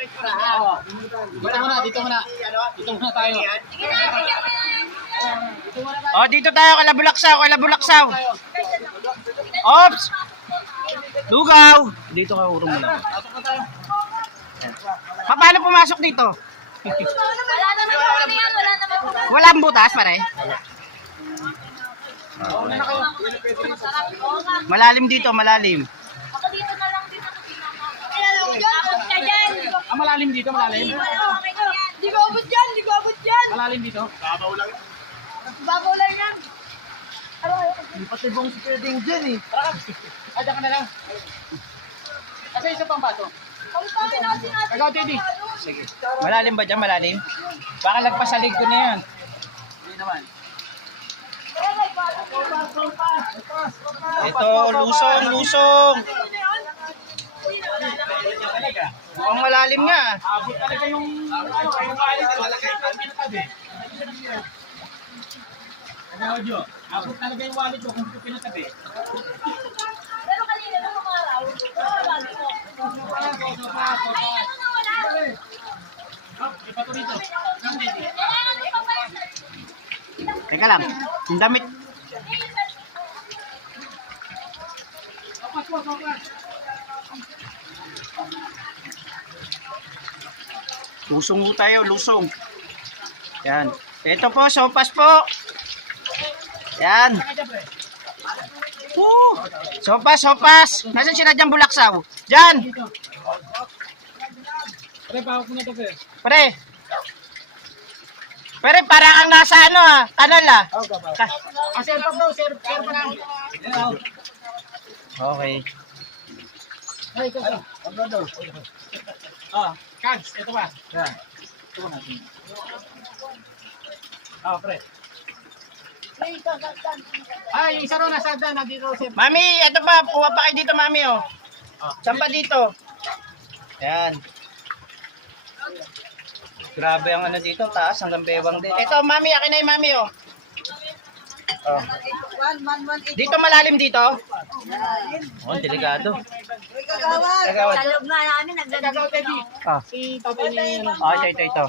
Dito muna, dito muna. Dito muna tayo. Oh, dito tayo kay Labulaksaw, kay Labulaksaw. Ops! Lugaw! Dito ka urong muna. Paano pumasok dito? Wala naman po yan, wala naman po. Walang butas, pare? Malalim dito, malalim. Ako dito na lang dito sa pinaka. Kaya lang dyan, abot ka dyan. Malalim dito, malalim. Di ko abot dyan, di ko abot dyan. Malalim dito. Babaw lang yan. Hindi pati bong si Pwedeng dyan eh. Tara ka. Diyan ka na lang. Kasi isa pang bato. Pagkain natin natin. Tagaw, Teddy. Sige. Malalim ba dyan, malalim? Baka lagpasalig ko na yan. Hindi naman. Ito, lusong, lusong. Mukhang malalim nga. Abot talaga yung wallet. Talaga yung pinatabi. Abot talaga yung wallet mo kung hindi pinatabi. Pero kanina nung mga araw, wala ko. Ay, ano na wala? Iba to dito. Teka lang, yung damit. Lusong po tayo, lusong. Yan. Ito po, sopas po. Yan. Sopas, sopas. Nasaan sila dyan, Bulaksaw? Dyan. Pre, pahawak mo na to, pre. Pre. Pre, parang ang nasa ano ha, kanal ha. Sir pa daw, sir pa lang. Okay. Ay, ikaw ka. Abro daw. Kags, ito ba? Yan. Ito ba natin? Pre. Yung isa ro nasa hagdan, nandito sir. Mami, ito pa, kuha pa kayo dito, mami oh. Saan pa dito? Yan. Grabe ang ano dito, taas hanggang bewang din. Ito, mami, akin na yung mami oh. Oh. Dito malalim dito? Oh, delikado. Kagawad. Sa loob nga namin, naglalagay Teddy. Ah. Si tatay ni ano. Oh, ito.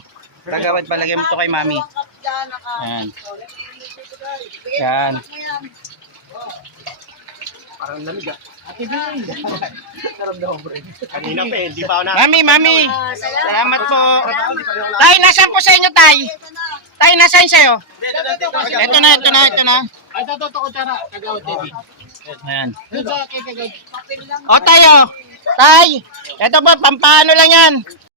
Kagawad, palagay mo to kay mami. Yan. Yan. Parang lamig ah. Ate Bin. Sarap daw, bro. Kanina pa hindi pa ako na. Mami. Salamat po. Tay, nasaan po sa inyo, Tay? Tay, nasaan sa'yo? Ito na. Ay, ito ko tara. Kagawad, Teddy. Ayan. Doon sa kay Kagawad. O, tayo. Tay, ito po, pampano lang yan.